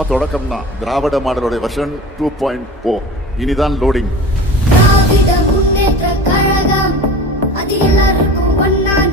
சும்மா தொடக்கம் தான் திராவிட மாடலுடைய வருஷன் டூ பாயிண்ட் போ இனிதான் லோடிங் திராவிட முன்னேற்ற கழகம் அது எல்லாருக்கும் ஒன்னான